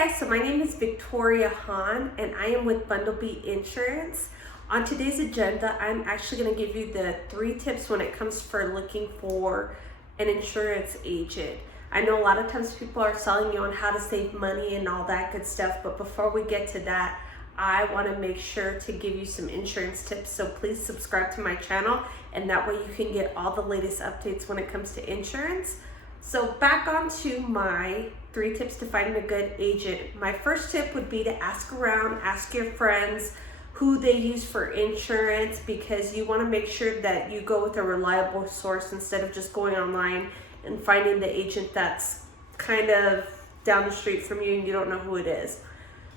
guys, so my name is Victoria Hahn and I am with Bundlebee Insurance. On today's agenda, I'm actually going to give you the 3 tips when it comes for looking for an insurance agent. I know a lot of times people are selling you on how to save money and all that good stuff, but before we get to that, I want to make sure to give you some insurance tips, so please subscribe to my channel and that way you can get all the latest updates when it comes to insurance. So back on to my 3 tips to finding a good agent. My first tip would be to ask around, ask your friends who they use for insurance, because you want to make sure that you go with a reliable source instead of just going online and finding the agent that's kind of down the street from you and you don't know who it is.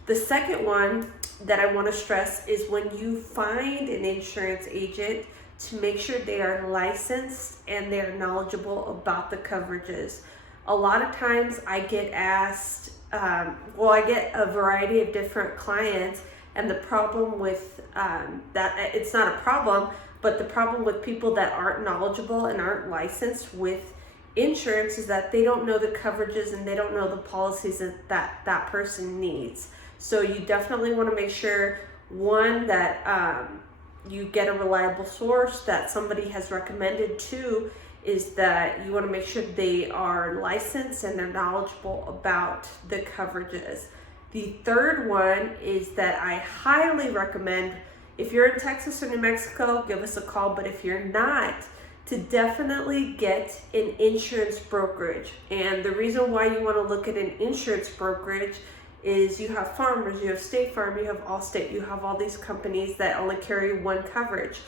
The second one that I want to stress is when you find an insurance agent, to make sure they are licensed and they're knowledgeable about the coverages. A lot of times I get asked, I get a variety of different clients, and the problem with that, it's not a problem, but the problem with people that aren't knowledgeable and aren't licensed with insurance is that they don't know the coverages and they don't know the policies that person needs. So you definitely want to make sure, one, that you get a reliable source that somebody has recommended. 2 is that you want to make sure they are licensed and they're knowledgeable about the coverages. The third one is that I highly recommend, if you're in Texas or New Mexico, give us a call, but if you're not, to definitely get an insurance brokerage. And the reason why you want to look at an insurance brokerage is you have Farmers, you have State Farm, you have Allstate, you have all these companies that only carry one coverage.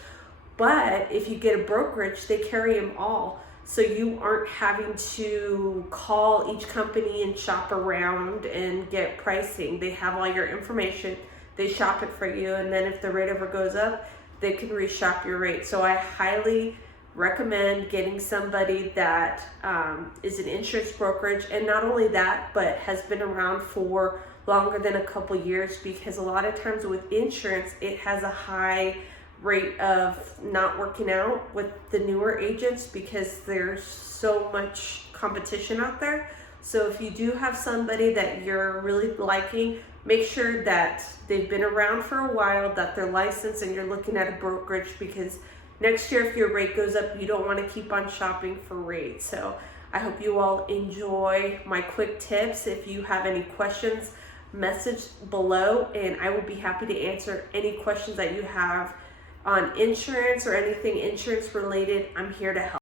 But if you get a brokerage, they carry them all. So you aren't having to call each company and shop around and get pricing. They have all your information, they shop it for you, and then if the rate ever goes up, they can reshop your rate. So I highly recommend getting somebody that is an insurance brokerage, and not only that, but has been around for longer than a couple years, because a lot of times with insurance, it has a high rate of not working out with the newer agents because there's so much competition out there. So if you do have somebody that you're really liking, make sure that they've been around for a while, that they're licensed, and you're looking at a brokerage, because next year, if your rate goes up, you don't want to keep on shopping for rates. So I hope you all enjoy my quick tips. If you have any questions, message below, and I will be happy to answer any questions that you have on insurance or anything insurance related. I'm here to help.